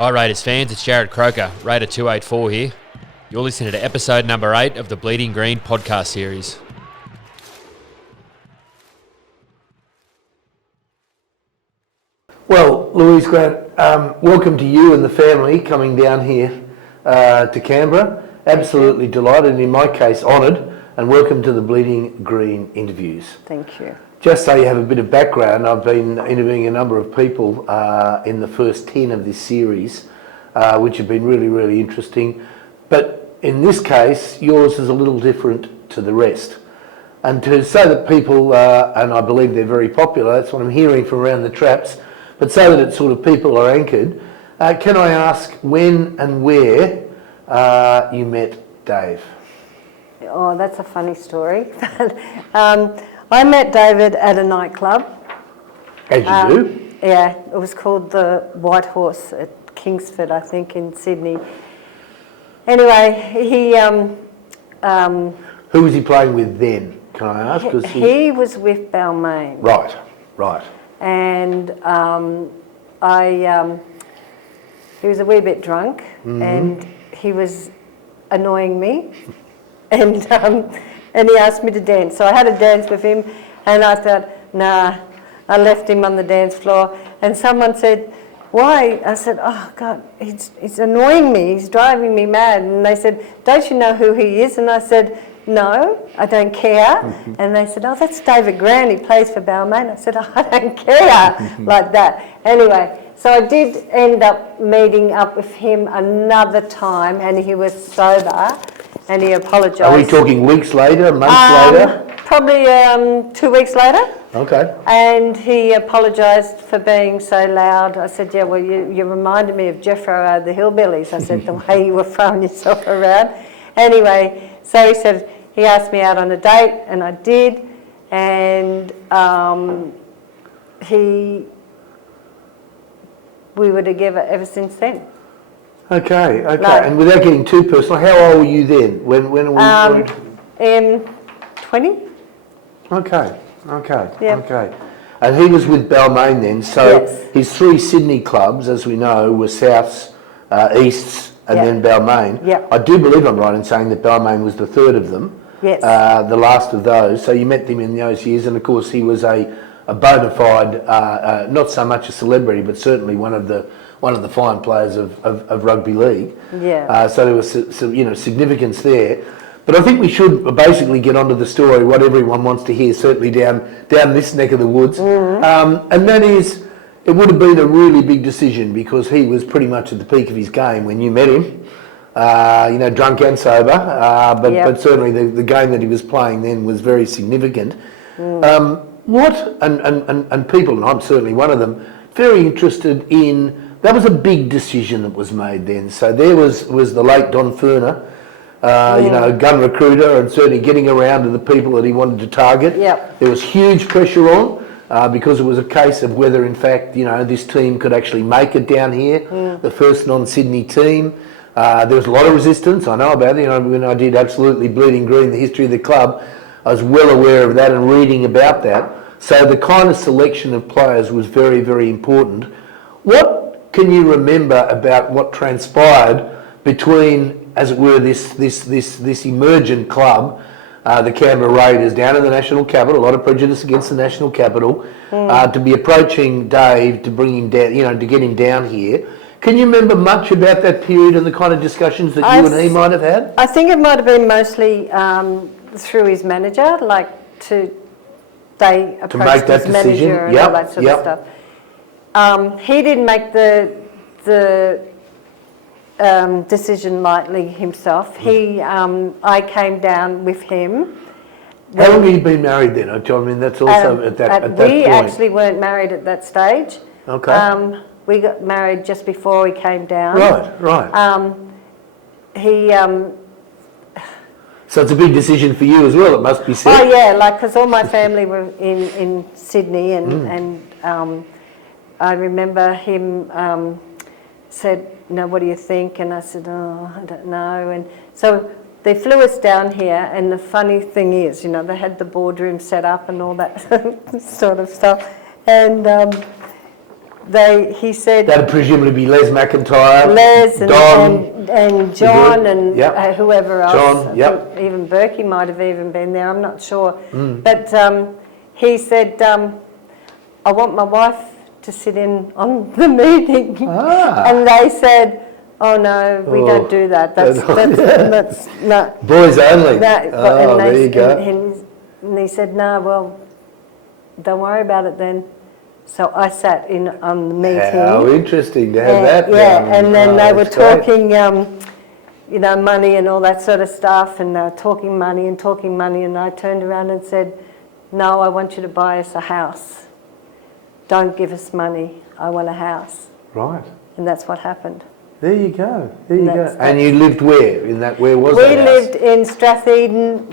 Hi Raiders fans, it's Jared Croker, Raider 284 here. You're listening to episode number 8 of the Bleeding Green podcast series. Well, Louise Grant, welcome to you and the family coming down here to Canberra. Absolutely delighted, and in my case honoured, and welcome to the Bleeding Green interviews. Thank you. Just so you have a bit of background, I've been interviewing a number of people in the first 10 of this series, which have been really, really interesting. But in this case, yours is a little different to the rest. And to say that people, and I believe they're very popular, that's what I'm hearing from around the traps, but so that it's sort of people are anchored, can I ask when and where you met Dave? Oh, that's a funny story. I met David at a nightclub. As you do? Yeah, it was called the White Horse at Kingsford, I think, in Sydney. Anyway, he... Who was he playing with then, can I ask? He was with Balmain. Right. And he was a wee bit drunk, and he was annoying me. And he asked me to dance. So I had a dance with him, and I thought, nah, I left him on the dance floor. And someone said, why? I said, oh God, he's annoying me, he's driving me mad. And they said, don't you know who he is? And I said, no, I don't care. And they said, oh, that's David Grant, he plays for Balmain. I said, oh, I don't care, like that. Anyway, so I did end up meeting up with him another time, and he was sober. And he apologised. Are we talking weeks later, months later? Probably 2 weeks later. Okay. And he apologised for being so loud. I said, yeah, well, you reminded me of Jeffro the Hillbillies. I said, the way you were throwing yourself around. Anyway, so he said, he asked me out on a date, and I did. And we were together ever since then. Okay. And without getting too personal, how old were you then? When were we? 20. Okay. Yep. Okay. And he was with Balmain then, so yes. His 3 Sydney clubs, as we know, were Souths, Easts, and then Balmain. Yep. I do believe I'm right in saying that Balmain was the third of them. Yes. The last of those. So you met them in those years, and of course he was a bona fide, not so much a celebrity, but certainly one of the fine players of rugby league. Yeah. So there was some, significance there. But I think we should basically get onto the story, what everyone wants to hear, certainly down this neck of the woods. Mm-hmm. And that is, it would have been a really big decision because he was pretty much at the peak of his game when you met him, drunk and sober. But certainly the game that he was playing then was very significant. And people, and I'm certainly one of them, very interested in. That was a big decision that was made then. So there was the late Don Furner, gun recruiter, and certainly getting around to the people that he wanted to target. Yep. There was huge pressure on because it was a case of whether, in fact, this team could actually make it down here, the first non-Sydney team. There was a lot of resistance. I know about it. When I did Absolutely Bleeding Green, the history of the club, I was well aware of that and reading about that. So the kind of selection of players was very, very important. What can you remember about what transpired between, as it were, this emergent club, the Canberra Raiders, down in the national capital, a lot of prejudice against the national capital, to be approaching Dave to bring him down, to get him down here? Can you remember much about that period and the kind of discussions that you and he might have had? I think it might have been mostly through his manager, they approached his manager and all that sort of stuff. He didn't make the decision lightly himself. I came down with him. How long had you been married then? I mean, that's also at that point. We actually weren't married at that stage. Okay. We got married just before he came down. Right. So it's a big decision for you as well, it must be said. Oh yeah, because all my family were in Sydney, and I remember him said, what do you think? And I said, oh, I don't know. And so they flew us down here, and the funny thing is, they had the boardroom set up and all that sort of stuff. And he said That'd presumably be Les McIntyre, Les and, Don, and John and Yep. whoever else. John, I yep. think even Berkey might have even been there, I'm not sure. But he said, I want my wife to sit in on the meeting. And they said, oh no, we don't do that. That's no. boys only. There you go. And he said, no, well, don't worry about it then. So I sat in on the meeting. How interesting to have that. Yeah, and then they were that's great. talking, money and all that sort of stuff, and they were talking money, and I turned around and said, no, I want you to buy us a house. Don't give us money, I want a house. Right. And that's what happened. There you go. And you lived where? Where was we that house? lived in Stratheden.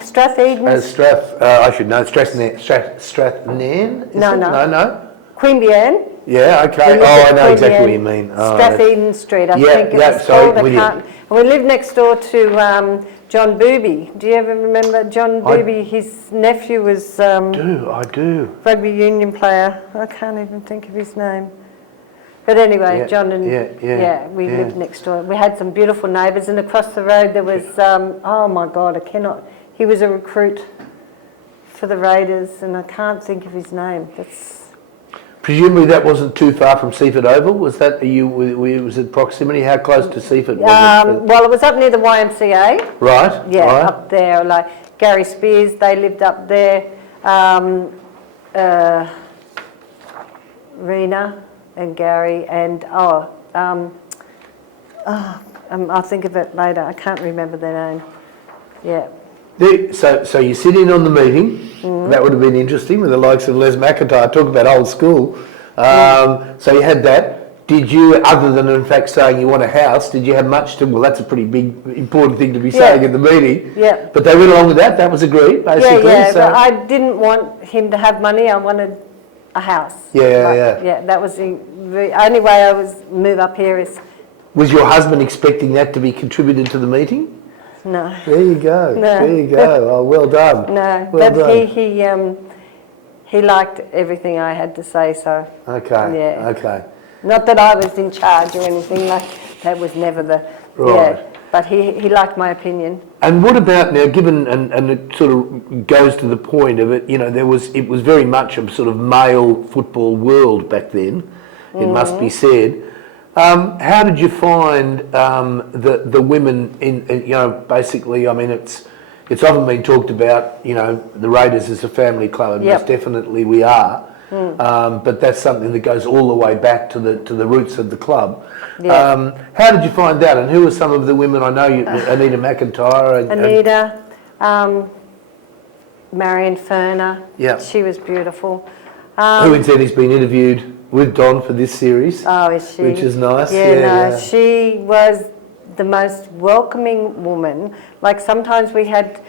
I should know. Strathnairn? No. Queanbeyan. Yeah, okay. I know exactly what you mean. Stratheden Street, I think it was called. And we lived next door to John Booby. Do you ever remember John Booby? His nephew was I do. rugby union player. I can't even think of his name. But anyway, John and we lived next door. We had some beautiful neighbours, and across the road there was oh my God, he was a recruit for the Raiders, and I can't think of his name. Presumably that wasn't too far from Seaford Oval. Was that was it proximity? How close to Seaford was it? Well, it was up near the YMCA. Right. Yeah, right. up there. Like Gary Spears, they lived up there. Rena and Gary and I'll think of it later. I can't remember their name. Yeah. So you sit in on the meeting. That would have been interesting with the likes of Les McIntyre. Talk about old school. So you had that. Did you, other than in fact saying you want a house, did you have much to? Well, that's a pretty big, important thing to be saying at the meeting. Yeah. But they went along with that. That was agreed, basically. Yeah. So. But I didn't want him to have money. I wanted a house. Yeah. That was the only way I was move up here is. Was your husband expecting that to be contributed to the meeting? No. There you go. No. There you go. Oh, well done. No, well but done. he liked everything I had to say. So. Okay. Yeah. Okay. Not that I was in charge or anything like that. Was never the. Right. Yeah. But he liked my opinion. And what about now? Given and it sort of goes to the point of it. You know, it was very much a sort of male football world back then. It must be said. How did you find the women in basically? I mean, it's often been talked about. The Raiders as a family club, and most definitely we are. But that's something that goes all the way back to the roots of the club. Yeah. How did you find that, and who were some of the women? I know Anita McIntyre. Anita, Marion Ferner. Yeah. She was beautiful. Who instead has been interviewed with Don for this series. Oh, is she? Which is nice. Yeah. She was the most welcoming woman. Like sometimes they had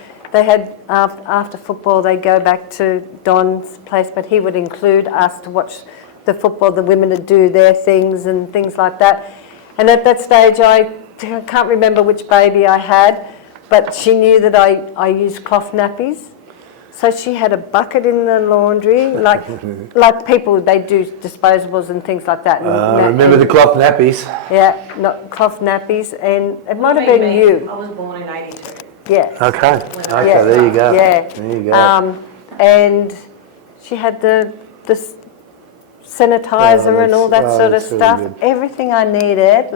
after football, they go back to Don's place, but he would include us to watch the football, the women would do their things and things like that. And at that stage, I can't remember which baby I had, but she knew that I used cloth nappies. So she had a bucket in the laundry, like people, they do disposables and things like that. Remember the cloth nappies? Yeah, not cloth nappies, and it might have been you. I was born in 82. Yeah. Okay, there you go. Yeah. There you go. And she had the sanitizer and all that sort of stuff, everything I needed,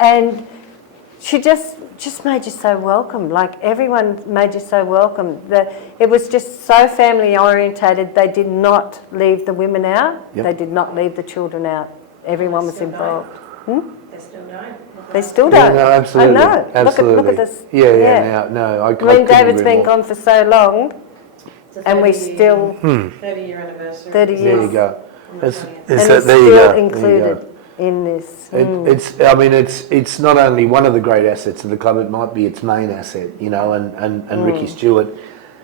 and she just made you so welcome. Like everyone made you so welcome. It was just so family orientated. They did not leave the women out. Yep. They did not leave the children out. Everyone was involved. They still don't. They still don't. Yeah, no, absolutely. I know. Absolutely. Look at this. Yeah. No, I mean, David's been gone for so long, and we still 30-year anniversary. 30 years. There you go. And it's still included in this. It's not only one of the great assets of the club, it might be its main asset, and Ricky Stewart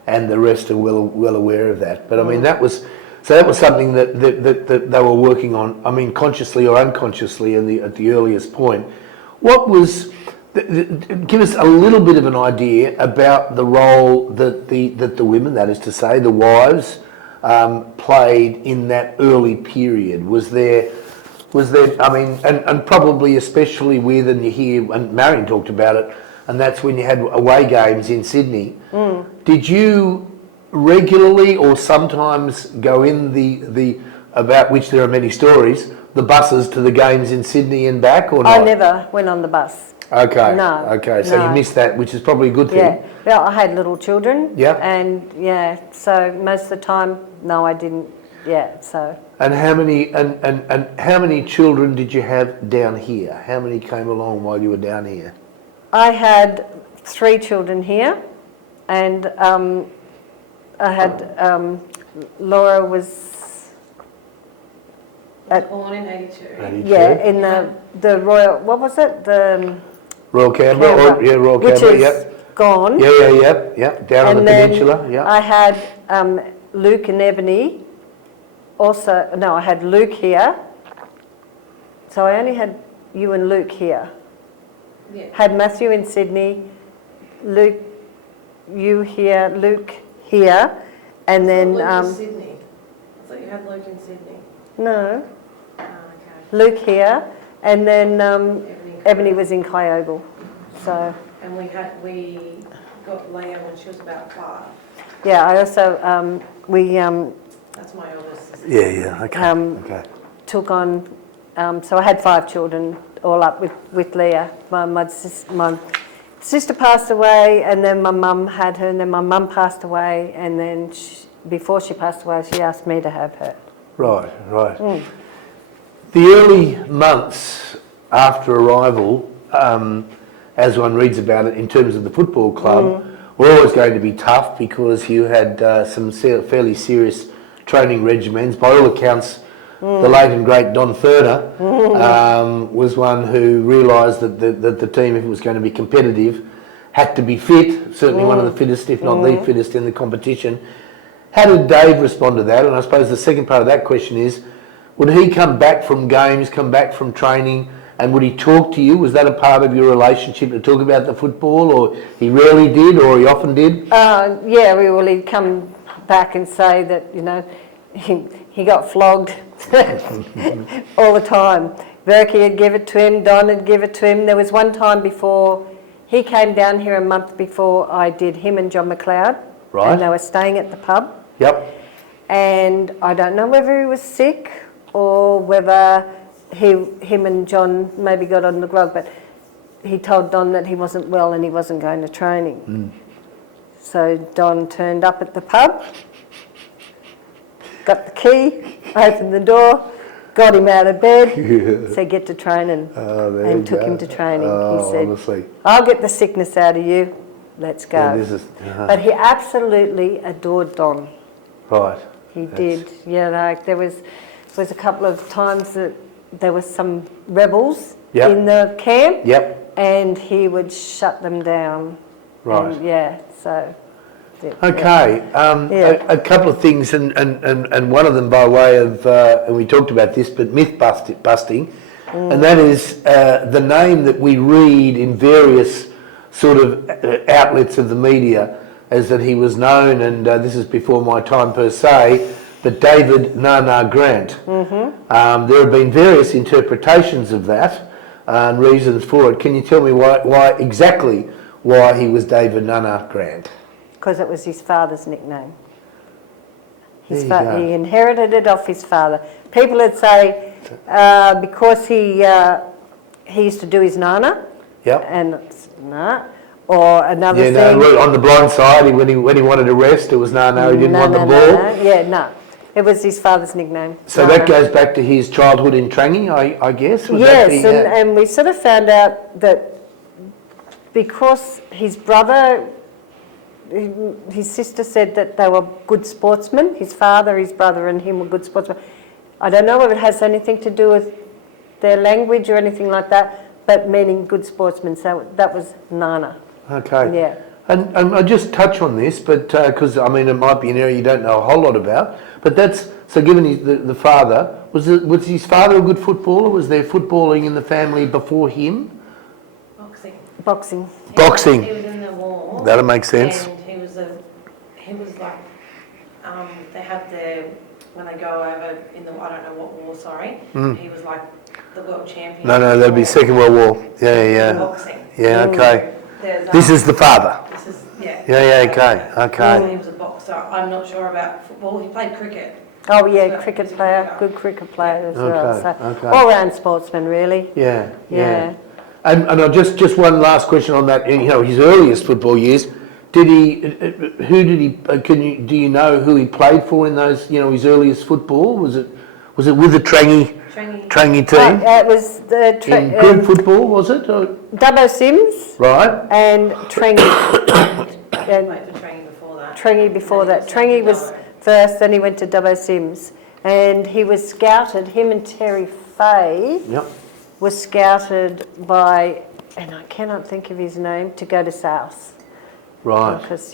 and the rest are well aware of that. But I mean, that was something that they were working on, I mean, consciously or unconsciously at the earliest point. What was, give us a little bit of an idea about the role that the women, that is to say, the wives, played in that early period. Was there Was there, I mean, and probably especially with, and you hear, and Marion talked about it, and that's when you had away games in Sydney. Did you regularly or sometimes go in the about which there are many stories, the buses to the games in Sydney and back, or not? I never went on the bus. Okay. No. Okay, so you missed that, which is probably a good thing. Yeah. Well, I had little children. Yeah. And so most of the time, no, I didn't. Yeah, so. And how many and how many children did you have down here? How many came along while you were down here? I had 3 children here, and I had Laura was Born in 82. 82. yeah in the Royal, what was it, the Royal Canberra. Royal which Canberra. is Yep. gone. Yeah. Down on And the then peninsula. Yeah. I had Luke and Ebony. Also, no, I had Luke here. So I only had you and Luke here. Yeah. Had Matthew in Sydney, Luke, you here, Luke here, and then Luke in Sydney. I thought you had Luke in Sydney. no, Oh, okay. Luke here, and then Ebony. Ebony was in Kyogle. So And we got Leah when she was about 5. yeah, I also That's my oldest sister. Yeah. Okay. Okay. took on. So I had 5 children all up with Leah. My sister passed away, and then my mum had her, and then my mum passed away, and then before she passed away, she asked me to have her. Right. The early months after arrival, as one reads about it in terms of the football club, were always going to be tough because you had some fairly serious training regimens. By all accounts, the late and great Don Ferner was one who realised that the team, if it was going to be competitive, had to be fit, certainly one of the fittest, if not the fittest in the competition. How did Dave respond to that? And I suppose the second part of that question is, would he come back from games, come back from training, and would he talk to you? Was that a part of your relationship to talk about the football, or he rarely did, or he often did? He'd come back and say that, he got flogged all the time. Berkey would give it to him, Don would give it to him. There was one time before, he came down here a month before I did, him and John McLeod. Right. And they were staying at the pub. Yep. And I don't know whether he was sick or whether him and John maybe got on the grog, but he told Don that he wasn't well and he wasn't going to training. So Don turned up at the pub, got the key, opened the door, got him out of bed, said get to training, and took him to training. He said, honestly. I'll get the sickness out of you, let's go. Yeah, But he absolutely adored Don. right. He did, there was a couple of times that there was some rebels in the camp, and he would shut them down. Right. And, so. Okay, a couple of things, and one of them by way of, and we talked about this, but myth busting, and that is the name that we read in various sort of outlets of the media as that he was known, and this is before my time per se, but David Nana Grant. There have been various interpretations of that and reasons for it. Can you tell me why exactly he was David Nana Grant? Because it was his father's nickname. He inherited it off his father. People would say because he used to do his nana, and it's nah. Or another thing. No, on the blind side, when he wanted to rest, it was no, he didn't want the ball. No. It was his father's nickname. So that goes back to his childhood in Trangie, I guess? Yes, and we sort of found out that because his brother, his sister said that they were good sportsmen. His father, his brother and him were good sportsmen. I don't know if it has anything to do with their language or anything like that, but meaning good sportsmen. So that was Nana. Okay. Yeah. And I just touch on this, but because it might be an area you don't know a whole lot about. But that's so. Given the father, was his father a good footballer? Was there footballing in the family before him? Boxing. Boxing. He was in the war. That'll make sense. And he was like, they had their when they go over in the, I don't know what war, sorry, he was like the world champion. No, that'd be Second World War. Yeah. Boxing. Yeah, okay. There's, This is the father. This is, yeah. Yeah, okay. He was a boxer. I'm not sure about football. He played cricket. Oh yeah, cricket player, good cricket player as well. So Okay. all round sportsman really. Yeah. Yeah. And I'll just one last question on that. You know, his earliest football years. Do you know who he played for in those? You know, his earliest football was it with the Trangie team? It was the In group football, was it? Or? Dubbo Sims Right. and Trangie. He played for Trangie before that. Trangie before that. Trangie was first, then he went to Dubbo Sims, and he was scouted. Him and Terry Fay was scouted by, and I cannot think of his name, to go to South. Right. Because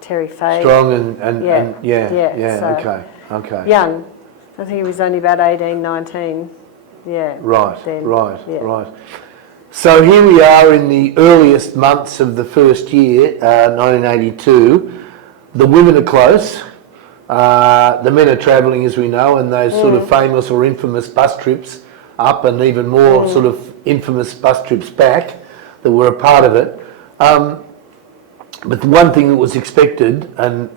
Terry Fay. Strong and so okay. young. I think he was only about 18, 19. Yeah. Right. then, yeah. Right. So here we are in the earliest months of the first year, 1982. The women are close. The men are travelling, as we know, and those sort of famous or infamous bus trips up, and even more sort of infamous bus trips back that were a part of it. But the one thing that was expected, and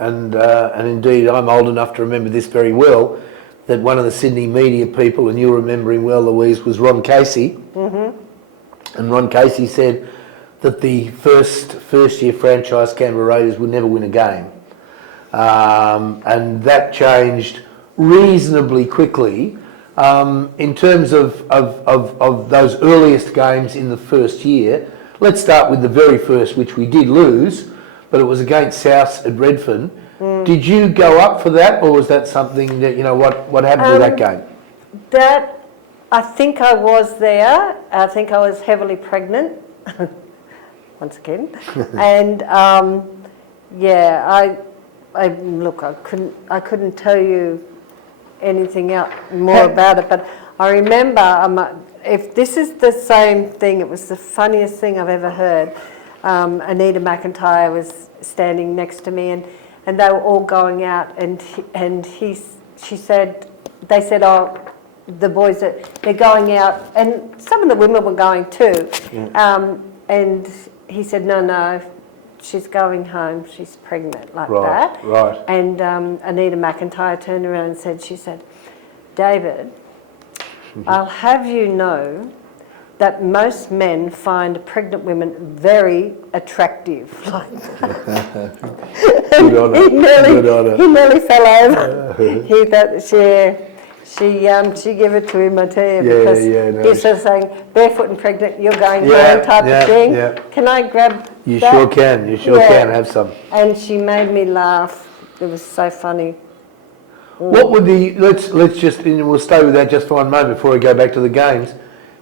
indeed I'm old enough to remember this very well, that one of the Sydney media people, and you're remembering well, Louise, was Ron Casey. And Ron Casey said that the first year franchise Canberra Raiders would never win a game. And that changed reasonably quickly. In terms of those earliest games in the first year, let's start with the very first, which we did lose, but it was against South at Redfern. Did you go up for that, or was that something that, what happened with that game? That, I think I was there. I think I was heavily pregnant, once again. And I couldn't tell you anything else more about it, but I remember, if this is the same thing, it was the funniest thing I've ever heard. Anita McIntyre was standing next to me, and they were all going out, and they said, oh, the boys, they're going out, and some of the women were going too. And he said, no, she's going home, she's pregnant, like that. Right. And Anita McIntyre turned around and said, David, I'll have you know that most men find pregnant women very attractive. Good on her. He nearly fell over. He thought she gave it to him, I tell you, because he's sort of saying, barefoot and pregnant, you're going home type of thing. Yeah. Can I grab You that? sure can. You sure can have some. And she made me laugh. It was so funny. What would let's just, and we'll stay with that just for one moment before we go back to the games.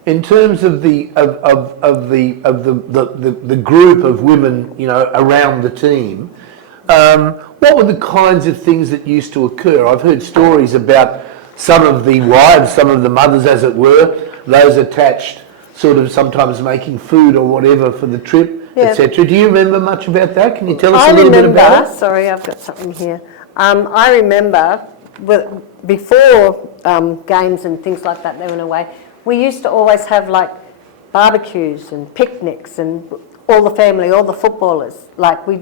In terms of the group of women, around the team, what were the kinds of things that used to occur? I've heard stories about some of the wives, some of the mothers, as it were, those attached, sort of sometimes making food or whatever for the trip, etc. Do you remember much about that? Can you tell us a little bit about it? Sorry, I've got something here. I remember before games and things like that, they went away. We used to always have like barbecues and picnics, and all the family, all the footballers. Like we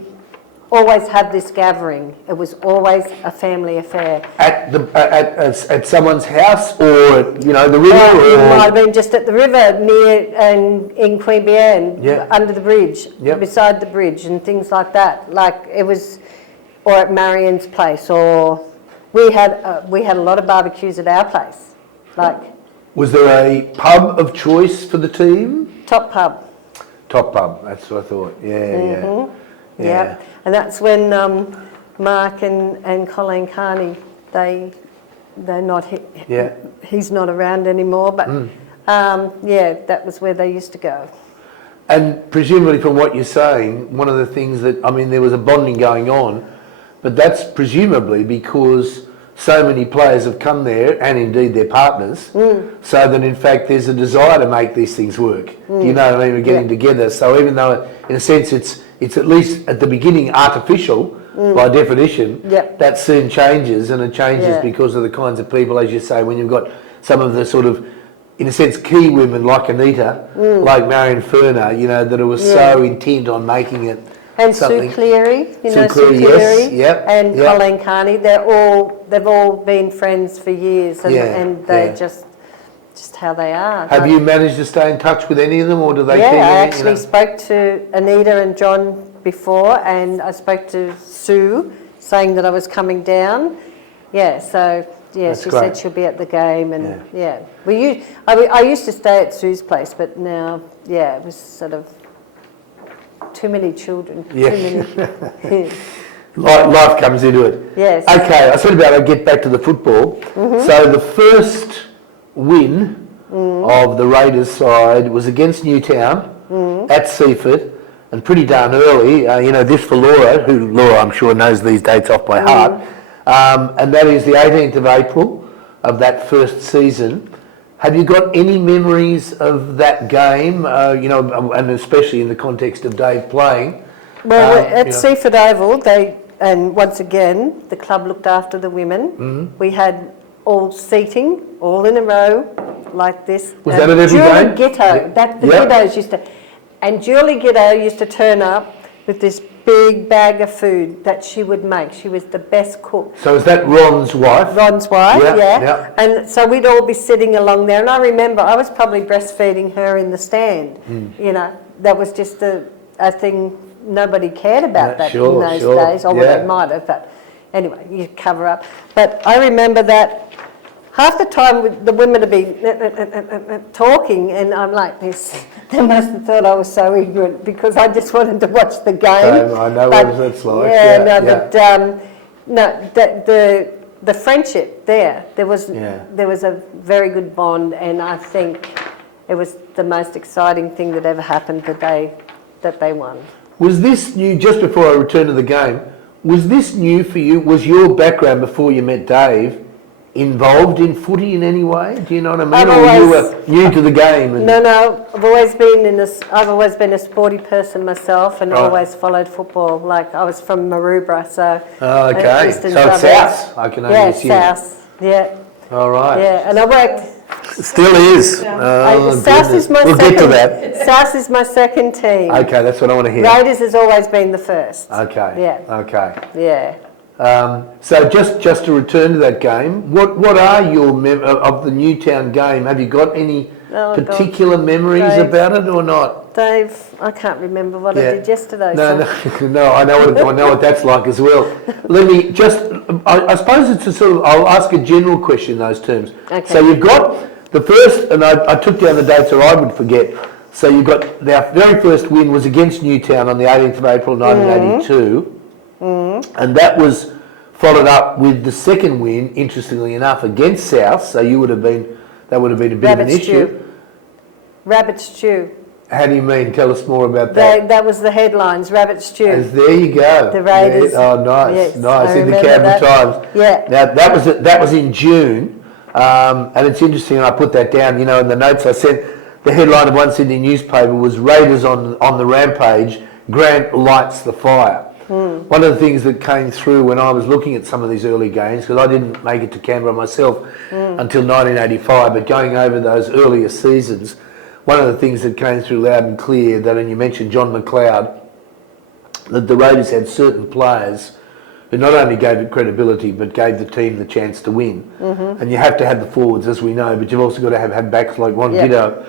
always had this gathering. It was always a family affair. At someone's house, or the river. It might have been just at the river near and in Queanbeyan, under the bridge, beside the bridge, and things like that. Like it was, or at Marion's place, or we had a lot of barbecues at our place, like. Was there a pub of choice for the team? Top Pub. Top Pub, that's what I thought. Yeah. And that's when Mark and Colleen Carney, they're not, he's not around anymore, but that was where they used to go. And presumably from what you're saying, one of the things that, there was a bonding going on, but that's presumably because so many players have come there, and indeed their partners, so that in fact there's a desire to make these things work. Do you know what I mean? We're getting together. So even though in a sense it's at least at the beginning artificial, by definition, Yep. that soon changes, and it changes Yeah. because of the kinds of people, as you say, when you've got some of the sort of, in a sense, key women like Anita, like Marion Furner, you know, that was so intent on making it And something. Sue Cleary, Sue Cleary, yes, yep, and yep. Colleen Carney. They've all been friends for years, and they're just how they are. Have you managed to stay in touch with any of them, or do they? Yeah, keep I any, actually spoke to Anita and John before, and I spoke to Sue saying that I was coming down. Yeah, so That's she great. said she'll be at the game, and I used to stay at Sue's place, but now it was sort of too many children. Yeah. Too many. Life comes into it. Yes. Okay, I said about I'll get back to the football. So the first win of the Raiders side was against Newtown at Seaford, and pretty darn early. This for Laura, who Laura I'm sure knows these dates off by heart, and that is the 18th of April of that first season. Have you got any memories of that game? And especially in the context of Dave playing. Well, at Seaford Oval, and once again, the club looked after the women. We had all seating, all in a row, like this. Was that at every game? Julie Gitto, the Gittos used to, and Julie Gitto used to turn up with this big bag of food that she would make. She was the best cook. So is that Ron's wife? Ron's wife, Yeah. And so we'd all be sitting along there, and I remember I was probably breastfeeding her in the stand. That was just a thing nobody cared about in those days, or they might have, but anyway, you cover up. But I remember that half the time the women would be talking, and I'm like this. They must have thought I was so ignorant because I just wanted to watch the game. I know what it's like. The friendship there was a very good bond, and I think it was the most exciting thing that ever happened the day that they won. Was this new, just before I return to the game, was this new for you? Was your background before you met Dave involved in footy in any way? Do you know what I mean? Or you were new to the game? And No, I've always been a sporty person myself, and always followed football. Like, I was from Maroubra, so... okay, Eastern so it's suburbs. South, I can only assume. South, All right. Yeah, and I worked... Still is. Oh, South is my we'll second... get to that. South is my second team. Okay, that's what I want to hear. Raiders has always been the first. Okay. Yeah. Okay. Yeah. So just to return to that game, what are your of the Newtown game? Have you got any particular memories Dave. about it or not? Dave, I can't remember what I did yesterday. No, I know what that's like as well. Let me just, I suppose it's a sort of, I'll ask a general question in those terms. Okay. So you've got the first, and I took down the dates or I would forget. So you've got, our very first win was against Newtown on the 18th of April 1982. And that was followed up with the second win, interestingly enough, against South. So that would have been a bit of an issue. Rabbit stew. How do you mean? Tell us more about that. That was the headlines, rabbit stew. There you go. The Raiders. Yeah. Oh, nice, yes, nice. I In the remember Canberra Times. Yeah. Now that was in June, and it's interesting. And I put that down. In the notes I sent. The headline of one Sydney newspaper was "Raiders on the rampage. Grant lights the fire." One of the things that came through when I was looking at some of these early games, because I didn't make it to Canberra myself until 1985, but going over those earlier seasons, one of the things that came through loud and clear, and you mentioned John McLeod, that the Raiders had certain players who not only gave it credibility, but gave the team the chance to win. And you have to have the forwards, as we know, but you've also got to have backs like Ron Gitto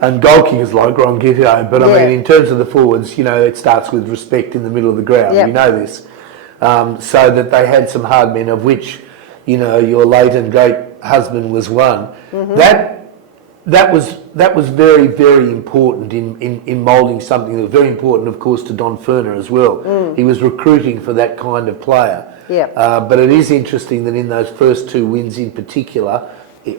and goal kickers like Ron Gitto. But I mean, in terms of the forwards, it starts with respect in the middle of the ground. We know this. So that they had some hard men, of which, your late and great husband was one. That was very, very important in moulding something that was very important, of course, to Don Furner as well. He was recruiting for that kind of player. But it is interesting that in those first two wins in particular,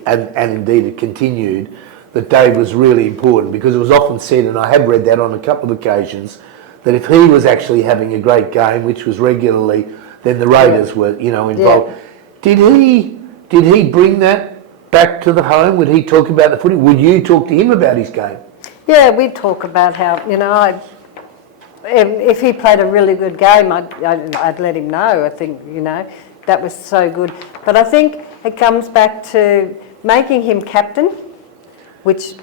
and indeed it continued, that Dave was really important, because it was often said, and I have read that on a couple of occasions, that if he was actually having a great game, which was regularly, then the Raiders were, involved. Did he bring that back to the home? Would he talk about the footy? Would you talk to him about his game? Yeah, we'd talk about how, if he played a really good game, I'd let him know. I think, you know, that was so good. But I think it comes back to making him captain, which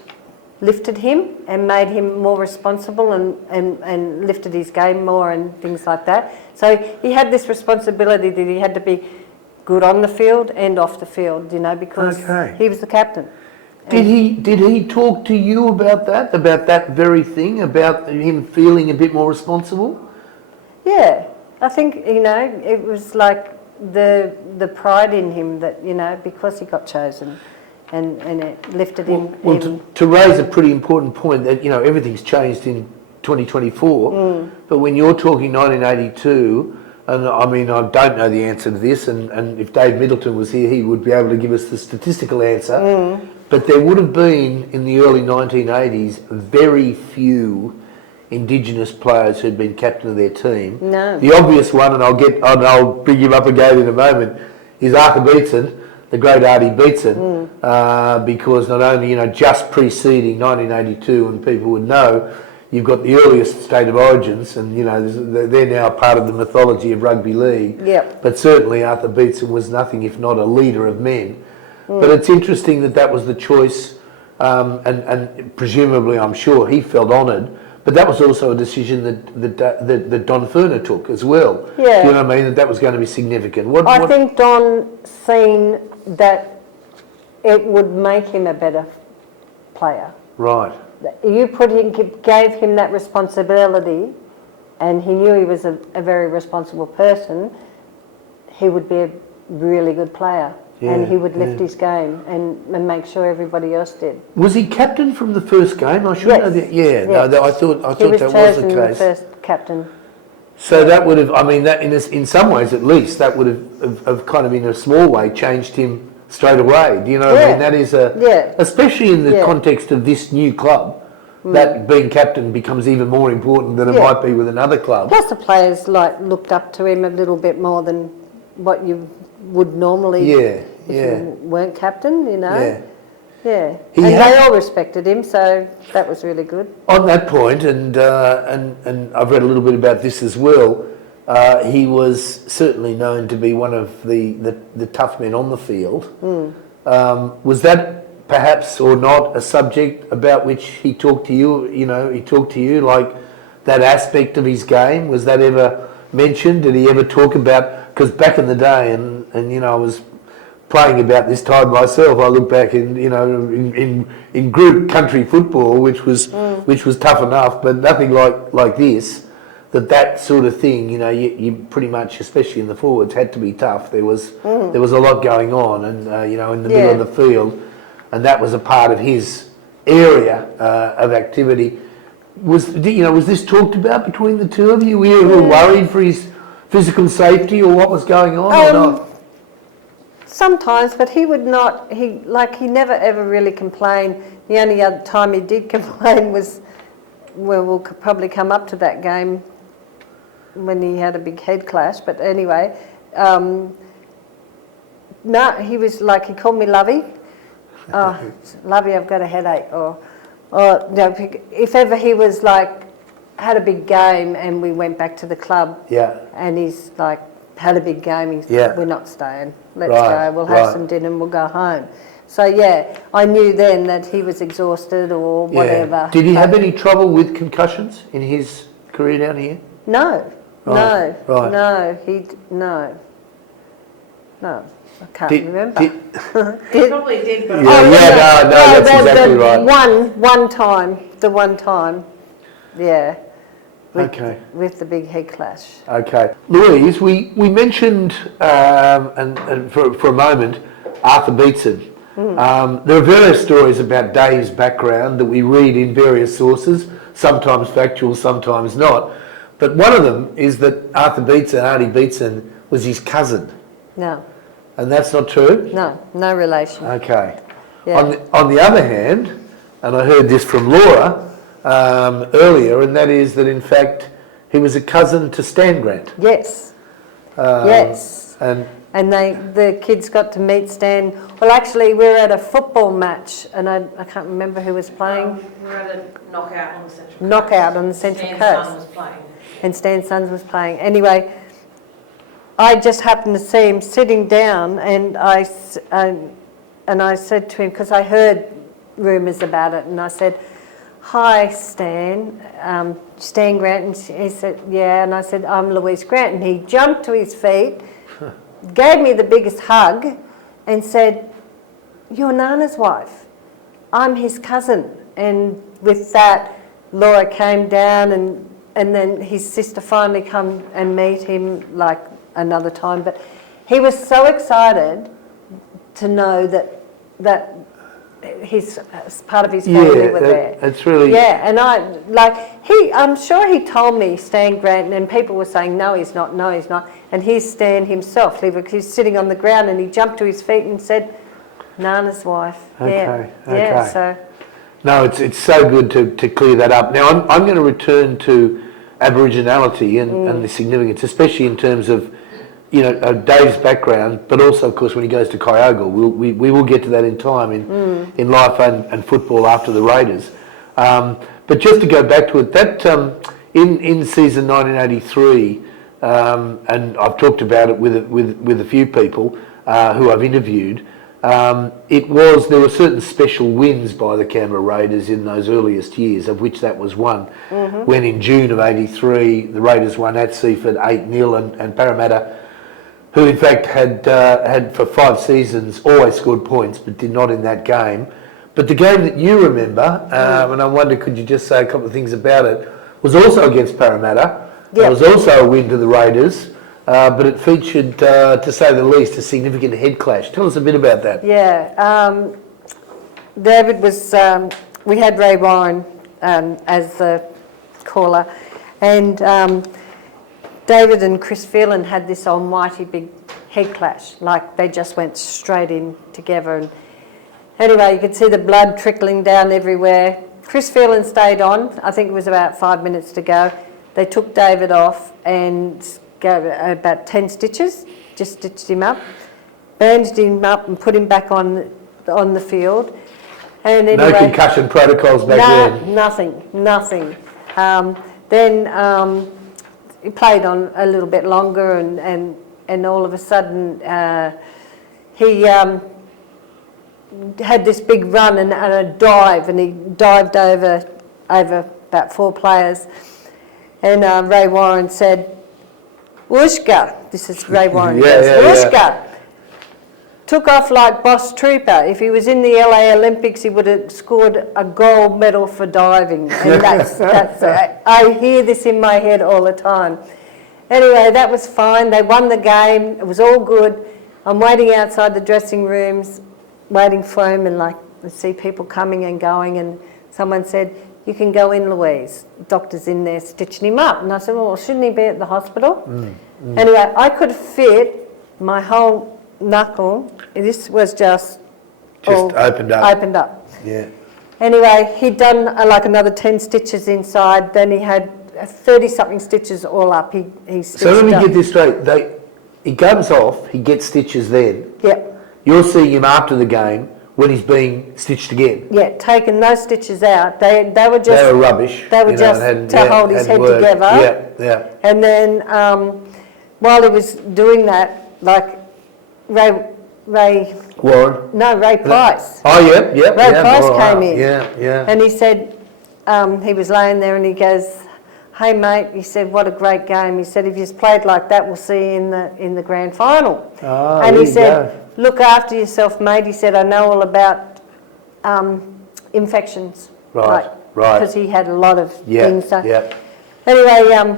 lifted him and made him more responsible and lifted his game more and things like that. So he had this responsibility that he had to be good on the field and off the field, you know, because he was the captain. Did he talk to you about that very thing, about him feeling a bit more responsible? Yeah, I think, you know, it was like the pride in him that, you know, because he got chosen and it lifted him. Well, to raise a pretty important point that, you know, everything's changed in 2024, but when you're talking 1982, and I mean, I don't know the answer to this, and if Dave Middleton was here, he would be able to give us the statistical answer. But there would have been, in the early 1980s, very few Indigenous players who'd been captain of their team. No. The obvious one, and I'll bring him up again in a moment, is Arthur Beetson, the great Artie Beetson, because not only, you know, just preceding 1982, and people would know, you've got the earliest state of origins, and you know they're now part of the mythology of rugby league. Yep. But certainly Arthur Beetson was nothing if not a leader of men. But it's interesting that was the choice, and presumably, I'm sure he felt honoured. But that was also a decision that Don Furner took as well. Yeah. Do you know what I mean? That was going to be significant. I think Don seen that it would make him a better player. Right. You gave him that responsibility, and he knew he was a very responsible person. He would be a really good player, and he would lift his game and make sure everybody else did. Was he captain from the first game? I should know that. Yeah, yes. no, I thought that was the case. First captain. So that would have, I mean, that in some ways at least, that would have kind of in a small way changed him straight away. Do you know what I mean? That is especially in the context of this new club, that being captain becomes even more important than it might be with another club. Plus the players looked up to him a little bit more than what you would normally if you weren't captain, you know. Yeah. And they all respected him, so that was really good. On that point, and I've read a little bit about this as well, he was certainly known to be one of the tough men on the field. Was that perhaps or not a subject about which he talked to you, like that aspect of his game? Was that ever mentioned? Did he ever talk about, because back in the day, and you know, I was playing about this time myself, I look back in group country football, which was tough enough, but nothing like this. That sort of thing, you know, you pretty much, especially in the forwards, had to be tough. There was a lot going on, and you know, in the middle of the field, and that was a part of his area of activity. Was this talked about between the two of you? Were you worried for his physical safety or what was going on, or not? Sometimes, but he would not. He never ever really complained. The only other time he did complain was, well, we'll probably come up to that game when he had a big head clash. But anyway, no, he was like, he called me Lovey. Oh, Lovey, I've got a headache. Or no, if ever he was like, had a big game and we went back to the club. Yeah. And he's like, had a big game. He's like, we're not staying. Let's go. We'll have some dinner and we'll go home. So yeah, I knew then that he was exhausted or whatever. Did he have any trouble with concussions in his career down here? No. No. I can't remember. He probably did, but that's exactly right. One time, yeah. With the big head clash. Okay. Louise, we mentioned, and for a moment, Arthur Beetson. There are various stories about Dave's background that we read in various sources, sometimes factual, sometimes not. But one of them is that Artie Beetson, was his cousin. No. And that's not true? No relation. Okay. Yeah. On the other hand, and I heard this from Laura earlier, and that is that in fact he was a cousin to Stan Grant. Yes. Yes. And the kids got to meet Stan. Well, actually, we were at a football match, and I can't remember who was playing. We were at a knockout on the Central Coast. Knockout on the Central Stan's Coast. son was playing. and Stan's son was playing. Anyway, I just happened to see him sitting down, and I said to him, because I heard rumours about it, and I said, "Hi, Stan, Stan Grant," and he said, "Yeah," and I said, "I'm Louise Grant," and he jumped to his feet, gave me the biggest hug, and said, "You're Nana's wife. I'm his cousin." And with that, Laura came down, and then his sister finally come and meet him like another time. But he was so excited to know that his part of his family were there. It's really... Yeah, and I'm sure he told me Stan Grant, and people were saying, no, he's not, and here's Stan himself. He's sitting on the ground, and he jumped to his feet and said, "Nana's wife." Okay. Yeah, so... No, it's so good to clear that up. Now, I'm going to return to Aboriginality and the significance, especially in terms of, Dave's background, but also, of course, when he goes to Kyogle. We will get to that in time in life and football after the Raiders. But just to go back to it, that in season 1983, and I've talked about it with a few people who I've interviewed. There were certain special wins by the Canberra Raiders in those earliest years, of which that was one. When in June of '83, the Raiders won at Seaford 8-0, and Parramatta, who in fact had for 5 seasons always scored points, but did not in that game. But the game that you remember, and I wonder, could you just say a couple of things about it, was also against Parramatta. It was also a win to the Raiders. But it featured, to say the least, a significant head clash. Tell us a bit about that. Yeah, David was, we had Ray Warren as the caller, and David and Chris Phelan had this almighty big head clash, like they just went straight in together. And anyway, you could see the blood trickling down everywhere. Chris Phelan stayed on. I think it was about 5 minutes to go. They took David off and gave about 10 stitches, just stitched him up, bandaged him up and put him back on the field. And anyway, no concussion protocols back then? Nothing. Then he played on a little bit longer, and all of a sudden he had this big run and a dive, and he dived over about 4 players. And Ray Warren said, "Wooshka," this is Ray Warren, "Wooshka." Took off like Boss Trooper. If he was in the LA Olympics, he would have scored a gold medal for diving. And I hear this in my head all the time. Anyway, that was fine. They won the game. It was all good. I'm waiting outside the dressing rooms, waiting for him, and I see people coming and going, and someone said, "You can go in, Louise. The doctor's in there stitching him up." And I said, "Well, shouldn't he be at the hospital?" Anyway, I could fit my whole knuckle. This was just opened up. Yeah. Anyway, he'd done like another 10 stitches inside. Then he had 30-something stitches all up. He stitched So let me up. get this straight. He comes off, he gets stitches then. Yep. You're seeing him after the game when he's being stitched again. Yeah, taking those stitches out. They were just... They were rubbish. They were just to hold his head together. Yeah. And then while he was doing that, like Ray Warren? No, Ray Price. Oh, yep. Ray Price came in. Yeah. And he said, he was laying there and he goes, "Hey mate," he said, "what a great game." He said, "If you've played like that, we'll see you in the grand final." And he said, "Look after yourself, mate." He said, "I know all about infections." Right. Because he had a lot of things. So Yeah. anyway,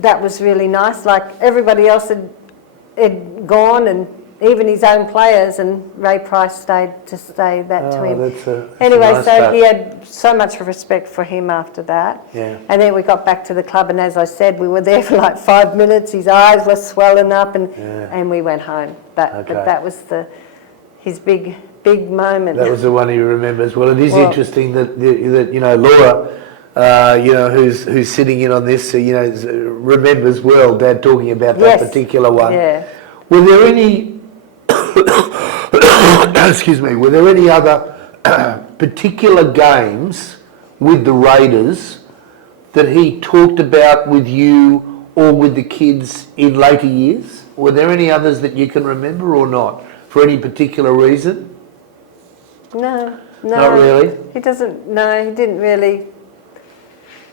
that was really nice. Like everybody else had gone, and even his own players, and Ray Price stayed to say that to him. That's anyway, a nice so touch. he had so much respect for him after that. Yeah. And then we got back to the club, and as I said, we were there for like 5 minutes. His eyes were swelling up, and we went home. But that was his big moment. That was the one he remembers. Well, it is interesting that Laura, who's sitting in on this, remembers well Dad talking about that particular one. Yeah. Were there any? Excuse me. Were there any other particular games with the Raiders that he talked about with you or with the kids in later years? Were there any others that you can remember or not, for any particular reason? No. Not really? He didn't really.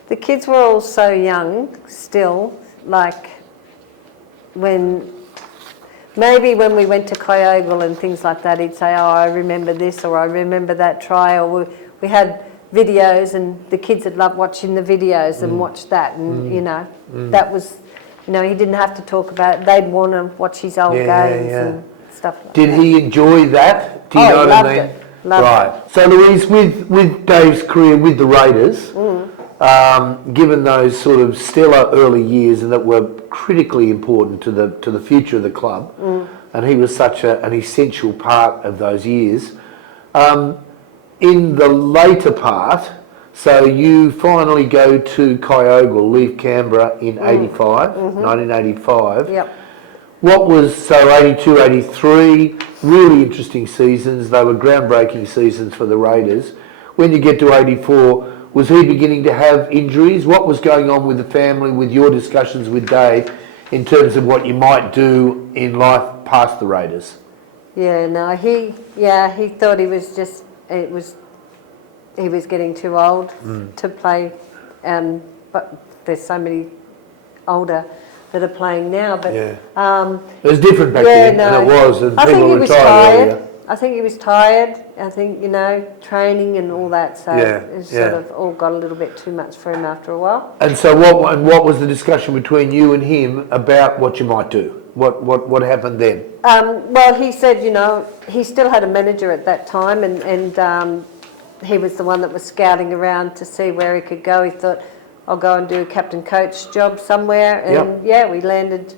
The kids were all so young still, like maybe when we went to Kyogle and things like that, he'd say, oh, I remember this or I remember that try, or we had videos and the kids had loved watching the videos and watched that, and that was, he didn't have to talk about it. They'd want to watch his old games and stuff like that. Did he enjoy that? Do you know what I mean? Loved it. So Louise, with Dave's career with the Raiders, given those sort of stellar early years and that were critically important to the future of the club, and he was such an essential part of those years, in the later part, so you finally go to Kyogle, leave Canberra in 1985. Yep. What was, 82, 83, really interesting seasons. They were groundbreaking seasons for the Raiders. When you get to 84, was he beginning to have injuries? What was going on with the family, with your discussions with Dave, in terms of what you might do in life past the Raiders? Yeah, no, he thought he was getting too old to play, but there's so many older that are playing now. But it was different back then, and it was, and people retired earlier. I think he was tired. I think, training and all that, so it sort of all got a little bit too much for him after a while. And so what was the discussion between you and him about what you might do? What happened then? Well, he said, he still had a manager at that time, and he was the one that was scouting around to see where he could go. He thought, I'll go and do a captain coach job somewhere, and we landed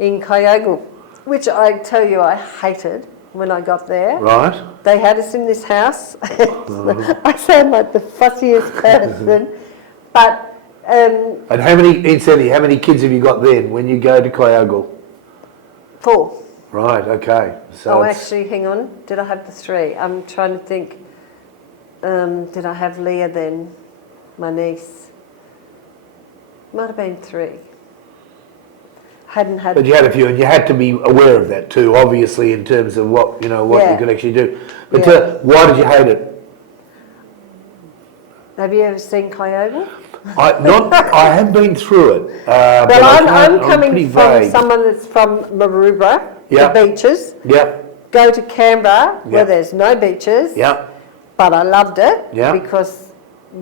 in Kyogle, which I tell you I hated when I got there. Right. They had us in this house. I sound like the fussiest person, but... and how many kids have you got then when you go to Kyogle? 4. Right, okay. So actually, hang on. Did I have the 3? I'm trying to think. Did I have Leah then? My niece. Might have been 3. Hadn't had. But you had a few, and you had to be aware of that too, obviously, in terms of what you could actually do. But why did you hate it? Have you ever seen Kyogle? I have been through it. Well, I'm coming from someone that's from Maroubra, the beaches. Yeah. Go to Canberra, where there's no beaches. Yeah. But I loved it because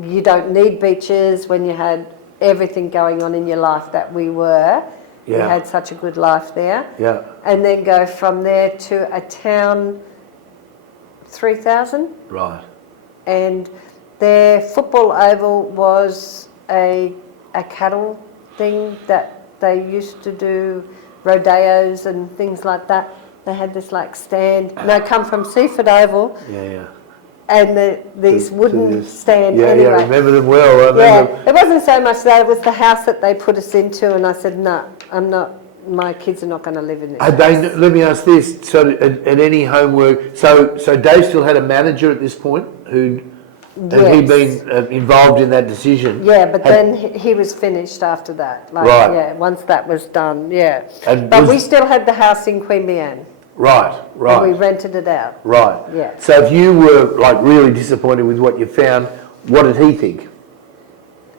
you don't need beaches when you had everything going on in your life that we were. We had such a good life there. Yeah. And then go from there to a town, 3,000. Right. And their football oval was a cattle thing that they used to do, rodeos and things like that. They had this stand. No, come from Seaford Oval. Yeah. And these wooden stand anyway. Yeah, I remember them well. It wasn't so much that, it was the house that they put us into, and I said, no, I'm not, my kids are not going to live in this house. Let me ask this, so at any homework, so Dave still had a manager at this point had he been involved in that decision? Yeah, but then he was finished after that. Right. Yeah, once that was done, And but we still had the house in Queanbeyan. Right. And we rented it out. Right. Yeah. So if you were really disappointed with what you found, what did he think?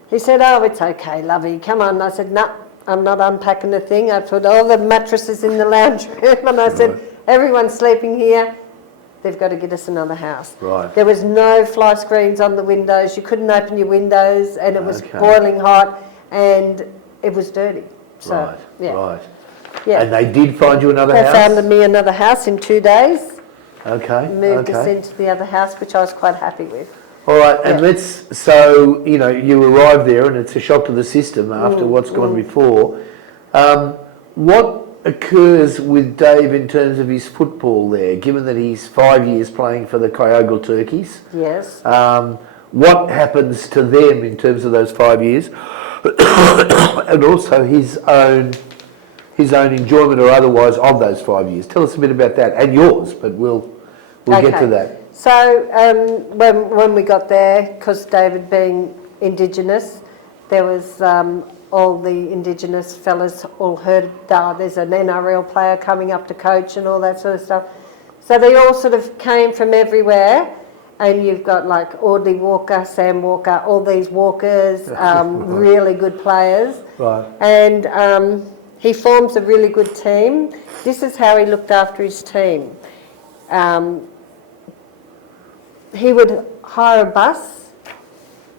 He said, oh, it's okay, lovey, come on. I said, no, I'm not unpacking the thing. I put all the mattresses in the lounge room, and I said, everyone's sleeping here. They've got to get us another house. Right. There was no fly screens on the windows. You couldn't open your windows, and it was boiling hot, and it was dirty. So, Right. Yeah. And they did find you another house? They found me another house in 2 days. Okay. Moved us into the other house, which I was quite happy with. All right, and you arrive there and it's a shock to the system after what's gone before. What occurs with Dave in terms of his football there, given that he's 5 years playing for the Kyogle Turkeys? Yes. What happens to them in terms of those 5 years? And also his own enjoyment or otherwise of those 5 years. Tell us a bit about that, and yours, but we'll get to that. So when we got there, because David being Indigenous, there was all the Indigenous fellas all heard there's an NRL player coming up to coach and all that sort of stuff. So they all sort of came from everywhere, and you've got like Audley Walker, Sam Walker, all these Walkers, really good players. Right. And he forms a really good team. This is how he looked after his team. He would hire a bus,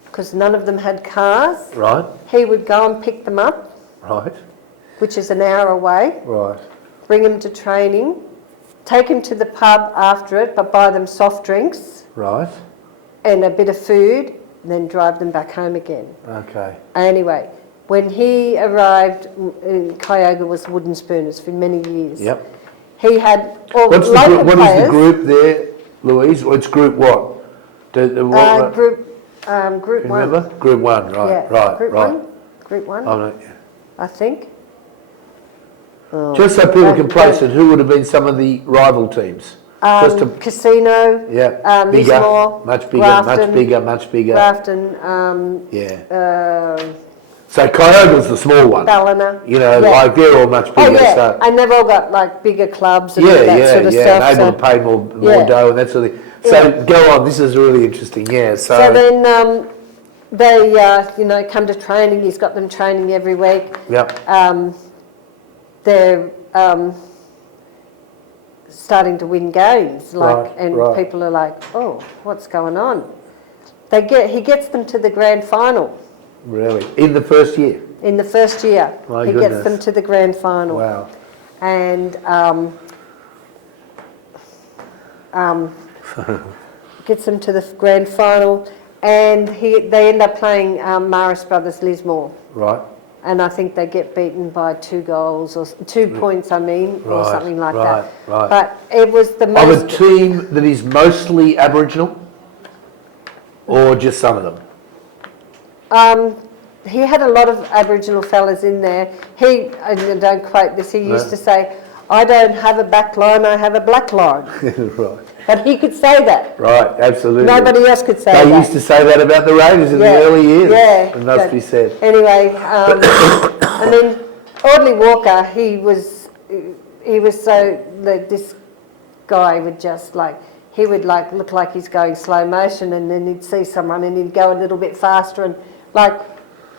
because none of them had cars. Right. He would go and pick them up, Right. which is an hour away, Right. bring them to training, take them to the pub after it, but buy them soft drinks Right. and a bit of food, and then drive them back home again. Okay. Anyway, when he arrived, Kyoga was Wooden Spooners for many years. Yep. He had all What local is players. the group there, Louise? It's group what? Group one. Remember? Group 1, right, Yeah. right, Group right. one. Group one, Oh, no, yeah. I think. Oh, Just so people can don't- place it, who would have been some of the rival teams? Just to, Casino. yeah, bigger, Lismore, much bigger, Grafton, much bigger. Grafton, Yeah. So Kyoga's the small one. Ballina. You know, Yeah. like they're all much Oh bigger. yeah, So and they've all got like bigger clubs and all yeah, that yeah, sort of yeah. stuff. And able So, to pay more Yeah. dough and that sort of thing. So Yeah. go on. This is really interesting. Yeah. so then they, come to training. He's got them training every week. Yep. They're starting to win games, Right, and right. people are like, "Oh, what's going on?" He gets them to the grand final Really, in the first year. in the first year. My he goodness. gets them to the grand final. Wow. And gets them to the grand final, and they end up playing Maris Brothers Lismore, Right. and I think they get beaten by 2 goals or 2 points, or Right, something like right, that. right. But it was the Of a most. team that is mostly Aboriginal, or just some of them. He had a lot of Aboriginal fellas in there. And don't quote this, he used No. to say, "I don't have a back line, I have a black line." Right. But he could say that. Right. Absolutely. Nobody else could say They that. used to say that about the Raiders in Yeah, the early years. yeah, It must but be said. Anyway, and then Audley Walker, he was so, this guy would just he would look like he's going slow motion, and then he'd see someone and he'd go a little bit faster, and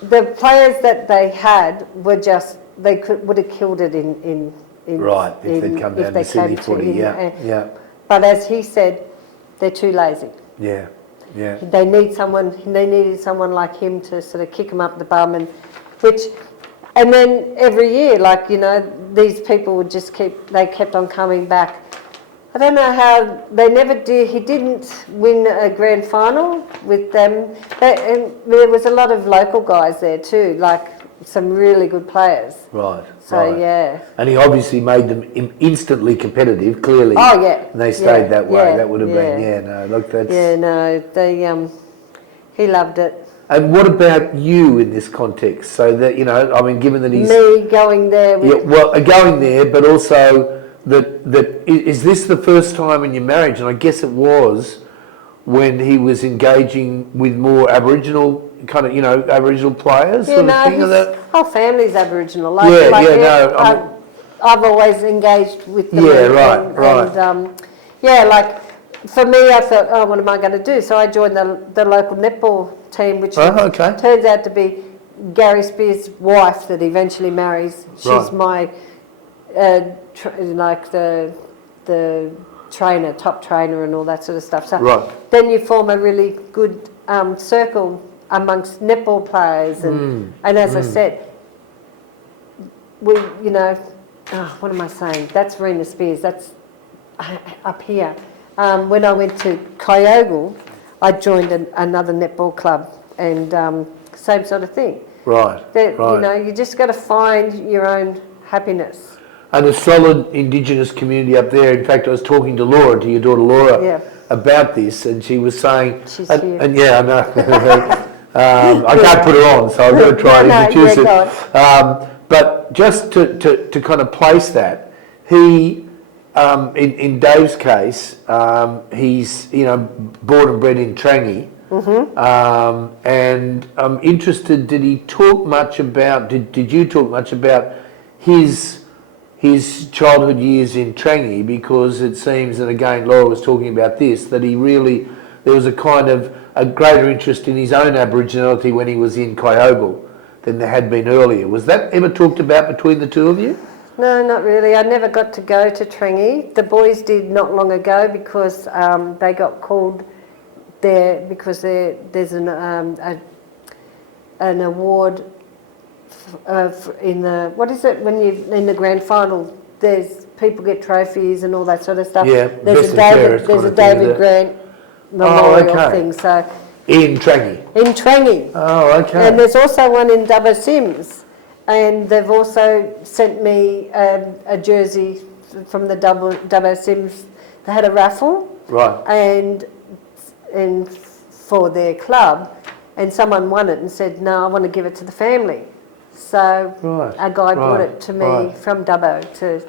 the players that they had were just, would have killed it in Right. If they'd come down to Sydney footy. Yeah. Yeah. But as he said, they're too lazy. Yeah. Yeah. They needed someone like him to sort of kick them up the bum, and then every year, these people would just kept on coming back. I don't know how, he didn't win a grand final with them. And there was a lot of local guys there too, some really good players. Right. So right. yeah. And he obviously made them instantly competitive, clearly. Oh yeah. And they stayed that way. Yeah, That would have been, yeah. no, look, that's... Yeah, no, he loved it. And what about you in this context? So that, given that he's... Me going there with... Yeah, well, going there, but also is this the first time in your marriage? And I guess it was when he was engaging with more Aboriginal Aboriginal players. Yeah, sort of no, thing, or his that? whole family's Aboriginal. I've always engaged with them. Yeah, right. For me, I thought, oh, what am I going to do? So I joined the local netball team, which turns out to be Gary Spears' wife that eventually marries. She's my, the trainer, top trainer and all that sort of stuff. So then you form a really good circle amongst netball players, and as I said, what am I saying? That's Rena Spears. That's up here. When I went to Kyoga, I joined another netball club, and same sort of thing. Right. You just got to find your own happiness. And a solid Indigenous community up there. In fact, I was talking to Laura, to your daughter Laura, about this, and she was saying... She's here. And yeah, I know. I can't put her on, so I'm going to try and introduce it. But just to kind of place that, he, in Dave's case, he's born and bred in Trangie, And I'm interested, did he talk much about, did you talk much about his childhood years in Trangie? Because it seems, and again Laura was talking about this, that he really, there was a kind of a greater interest in his own Aboriginality when he was in Kyogle than there had been earlier. Was that ever talked about between the two of you? No, not really. I never got to go to Trangie. The boys did not long ago because they got called there because there's an award in the, what is it, when you in the grand final, there's people get trophies and all that sort of stuff. Yeah, there's a David Grant memorial thing. So in Trangie. In Trangie. Oh, okay. And there's also one in Dubbo Sims, and they've also sent me a jersey from the Dubbo Sims. They had a raffle, right, and for their club, and someone won it and said, "No, I want to give it to the family." So a guy brought it to me from Dubbo to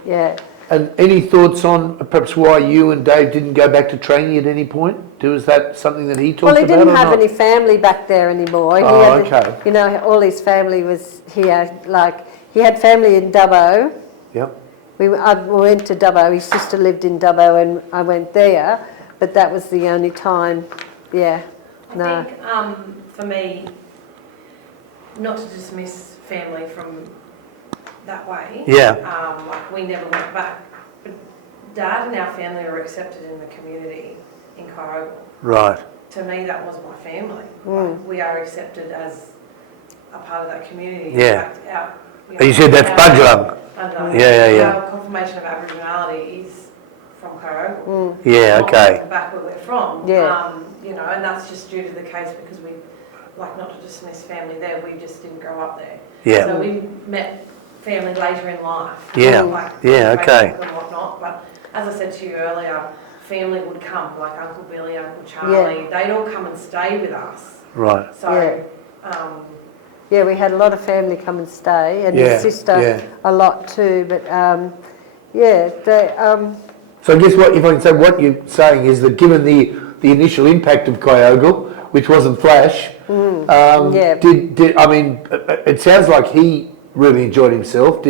And any thoughts on perhaps why you and Dave didn't go back to Trangie at any point? Was that something that he talked about? Well, he didn't have any family back there anymore. Okay. You know, all his family was here. Like, he had family in Dubbo. Yep. I went to Dubbo. His sister lived in Dubbo, and I went there. But that was the only time. Yeah. I think for me, not to dismiss family from that way. Yeah. Like, we never went back. But Dad and our family were accepted in the community in Kyogle. Right. To me, that was my family. Like, we are accepted as a part of that community. Yeah. In fact, You said that's Budgelang. Yeah. Our confirmation of Aboriginality is from Kyogle. Yeah, okay. Back where we're from. Yeah. You know, and that's just due to the case because we, like, not to dismiss family there, we just didn't grow up there. Yeah. So we met family later in life. Yeah. Like, Okay. And whatnot. But as I said to you earlier, family would come, like Uncle Billy, Uncle Charlie. They'd all come and stay with us. Right. So. Yeah, we had a lot of family come and stay, and his sister a lot too. But So I guess what you're saying is that given the initial impact of Kyogle, which wasn't flash, it sounds like he really enjoyed himself.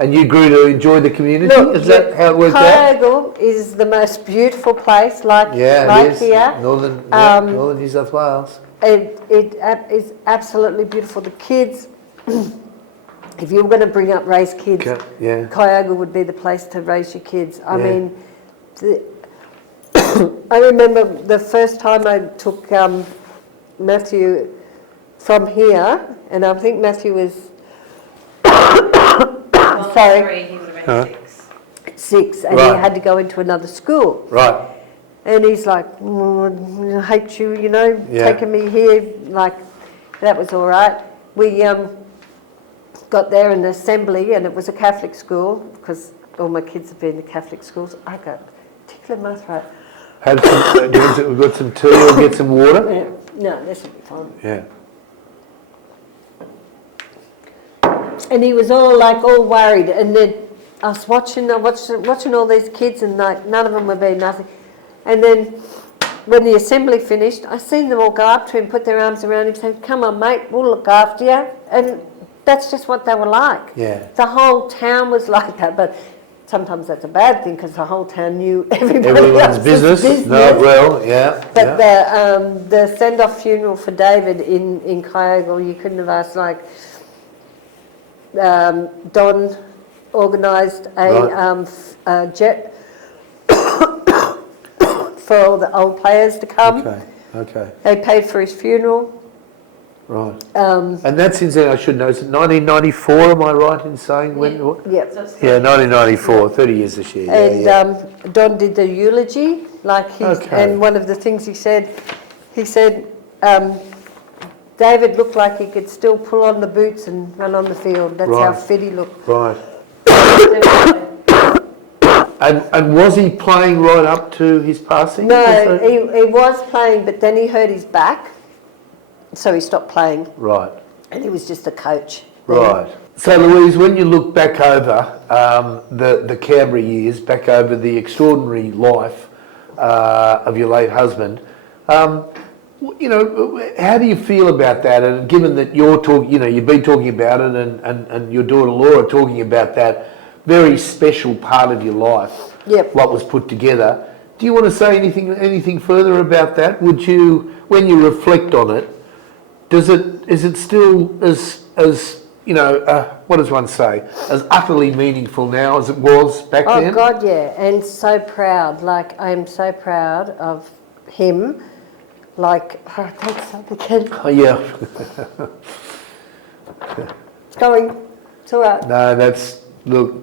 And you grew to enjoy the community? Is that how it worked out? Kyogle is the most beautiful place, like here. Northern New South Wales. It is absolutely beautiful. The kids, if you were going to raise kids, Kyogle would be the place to raise your kids. I mean, I remember the first time I took Matthew from here, and I think Matthew was Sorry, he would have been 6, and he had to go into another school. Right. And he's like, I hate you, taking me here. Like, that was all right. We got there in the assembly, and it was a Catholic school, because all my kids have been to Catholic schools. I got tickle in my throat. Have some, we've got some tea or get some water? Yeah. No, this will be fine. Yeah. And he was all worried, and then I was watching all these kids, and like none of them were being nothing. And then when the assembly finished, I seen them all go up to him, put their arms around him, say, "Come on, mate, we'll look after you." And that's just what they were like. Yeah. The whole town was like that, but sometimes that's a bad thing because the whole town knew everyone's else's business. No, well, yeah. But the send-off funeral for David in Kyogle, you couldn't have asked Don organised a jet for all the old players to come. Okay. They paid for his funeral. Right. And that's I should know, is it 1994, am I right in saying? Yeah. 1994, 30 years this year. And Don did the eulogy, and one of the things he said, David looked like he could still pull on the boots and run on the field. That's how fit he looked. Right. And was he playing right up to his passing? No, he was playing, but then he hurt his back, so he stopped playing. Right. And he was just a coach. Right. So Louise, when you look back over the Canberra years, back over the extraordinary life of your late husband, You know, how do you feel about that? And given that you're talking, you know, you've been talking about it, and your daughter Laura talking about that very special part of your life, Yep. what was put together. Do you want to say anything further about that? Would you, when you reflect on it, is it still as you know, what does one say, as utterly meaningful now as it was back then? Oh God, yeah, and so proud. Like, I'm so proud of him. Like, oh, thanks, again. Oh, yeah. It's going. It's all right. No, look,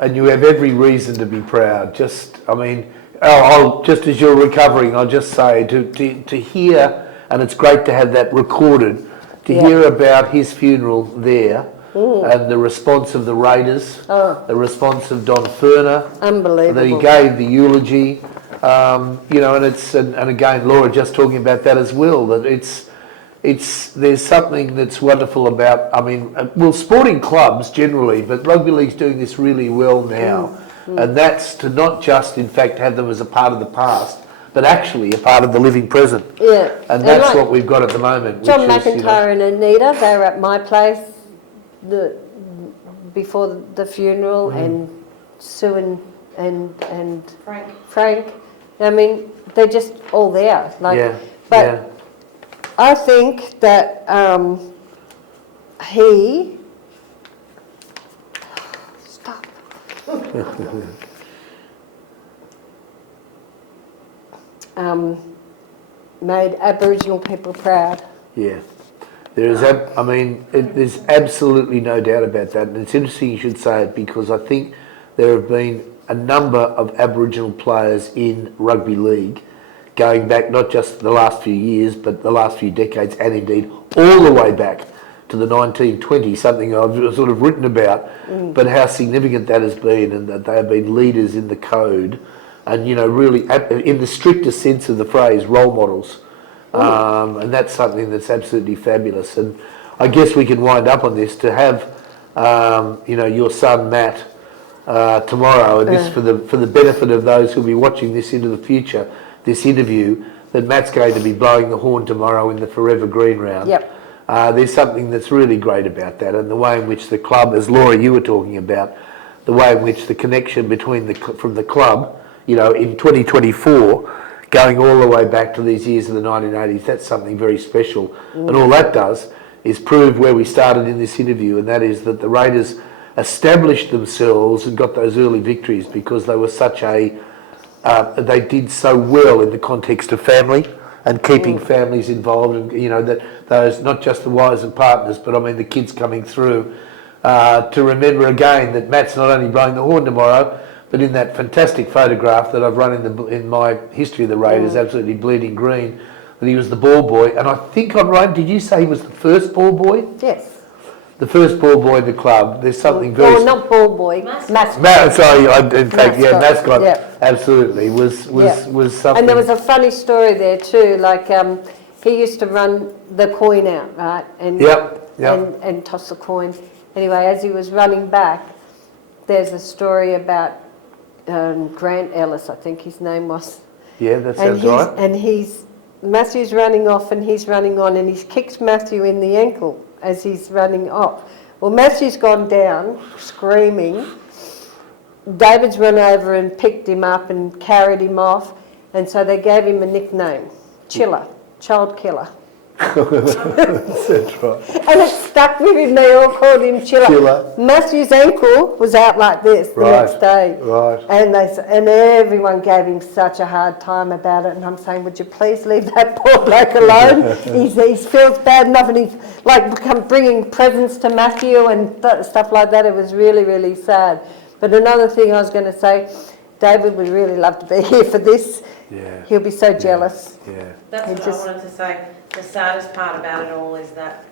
and you have every reason to be proud. Just, I mean, I'll just as you're recovering, I'll just say to hear, and it's great to have that recorded, to hear about his funeral there, and the response of the Raiders, the response of Don Furner, Unbelievable. that he gave the eulogy, you know, and again, Laura just talking about that as well, that there's something that's wonderful about, I mean, well, sporting clubs generally, but rugby league's doing this really well now, and that's to not just, in fact, have them as a part of the past, but actually a part of the living present. Yeah. And that's like what we've got at the moment. John which is, McIntyre and Anita, they were at my place before the funeral, and Sue and Frank. I mean, they're just all there. Like, but I think that he stop. Made Aboriginal people proud. Yeah. There's absolutely no doubt about that. And it's interesting you should say it, because I think there have been a number of Aboriginal players in rugby league going back not just the last few years, but the last few decades, and indeed all the way back to the 1920s, something I've sort of written about, but how significant that has been, and that they have been leaders in the code, and, you know, really, in the strictest sense of the phrase, role models. And that's something that's absolutely fabulous. And I guess we can wind up on this, to have, you know, your son Matt tomorrow, and this for the benefit of those who'll be watching this into the future, this interview, that Matt's going to be blowing the horn tomorrow in the Forever Green round. Yep. There's something that's really great about that, and the way in which the club, as Laura, you were talking about, the way in which the connection between from the club, you know, in 2024, going all the way back to these years of the 1980s, that's something very special. And all that does is prove where we started in this interview, and that is that the Raiders established themselves and got those early victories because they were they did so well in the context of family and keeping families involved, and, you know, that those, not just the wives and partners, but I mean the kids coming through, to remember again that Matt's not only blowing the horn tomorrow, but in that fantastic photograph that I've run in my history of the Raiders, absolutely bleeding green, that he was the ball boy. And I think I'm right, did you say he was the first ball boy? Yes. The first ball boy in the club. There's something very... Oh, not ball boy, mascot. Mascot, Yep. absolutely, was something... And there was a funny story there too, like he used to run the coin out, right? And, and toss the coin. Anyway, as he was running back, there's a story about Grant Ellis, I think his name was. Yeah, that sounds right. And Matthew's running off and he's running on, and he's kicked Matthew in the ankle as he's running off. Well, Matthew's gone down, screaming. David's run over and picked him up and carried him off, and so they gave him a nickname, Chiller, Child Killer. That's right. And it stuck with him, they all called him Chiller. Matthew's ankle was out like this the next day. Right. And everyone gave him such a hard time about it, and I'm saying, would you please leave that poor bloke alone? he feels bad enough, and he's like bringing presents to Matthew and stuff like that. It was really, really sad. But another thing I was going to say, David would really love to be here for this. Yeah. He'll be so jealous. Yeah. That's what I wanted to say. The saddest part about it all is that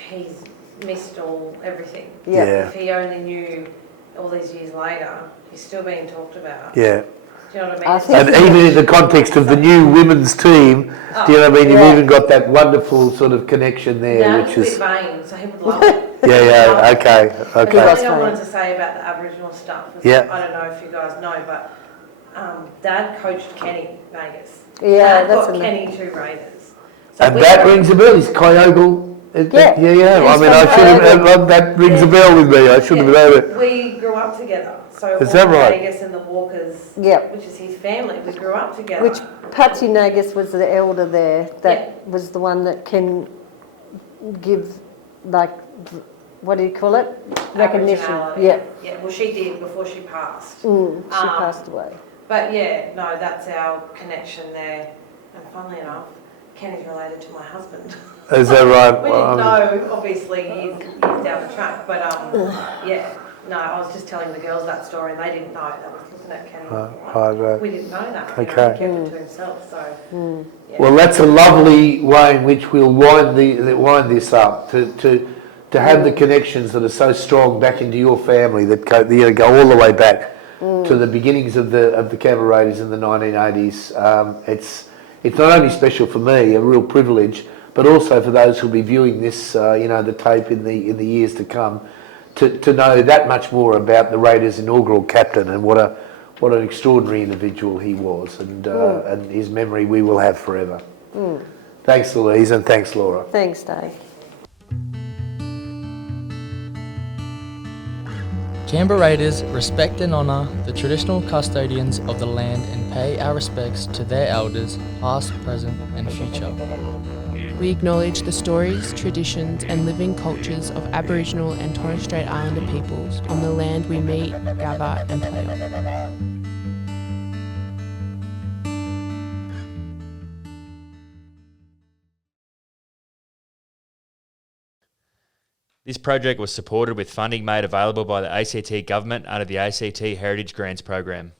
he's missed everything. Yeah. If he only knew all these years later, he's still being talked about. Yeah. Do you know what I mean? And even in the context of the new women's team, do you know what I mean? You've even got that wonderful sort of connection there, which is... vain, so he would love it. Okay. The other thing I wanted to say about the Aboriginal stuff is, I don't know if you guys know, but Dad coached Kenny Vegas. Yeah, Dad got Kenny to Raiders. So And that rings a bell. Is Kyogle? Yeah. Yeah. I He's mean, I from should have. Kyogle. That rings a bell with me. I should have known it. We grew up together. So Is that all right? Nagus and the Walkers, Yep. which is his family, we grew up together. Which Patsy Nagus was the elder there. That was the one that can give, like, what do you call it? Recognition. Aboriginality. Yeah. Yeah, well, she did before she passed. She passed away. But yeah, no, that's our connection there. And funnily enough, Ken is related to my husband. Is that right? We didn't know, obviously, years down the track. But yeah, no, I was just telling the girls that story and they didn't know. They was looking at Ken. Right. We didn't know that. Okay. You know, he kept it to himself. So, yeah. Well, that's a lovely way in which we'll wind this up to have the connections that are so strong back into your family that go all the way back to the beginnings of the Canberra Raiders in the 1980s. It's not only special for me, a real privilege, but also for those who'll be viewing this, the tape in the years to come, to know that much more about the Raiders' inaugural captain and what an extraordinary individual he was, and his memory we will have forever. Thanks, Louise, and thanks, Laura. Thanks, Dave. Canberra Raiders respect and honour the traditional custodians of the land and pay our respects to their elders, past, present and future. We acknowledge the stories, traditions and living cultures of Aboriginal and Torres Strait Islander peoples on the land we meet, gather and play on. This project was supported with funding made available by the ACT government under the ACT Heritage Grants program.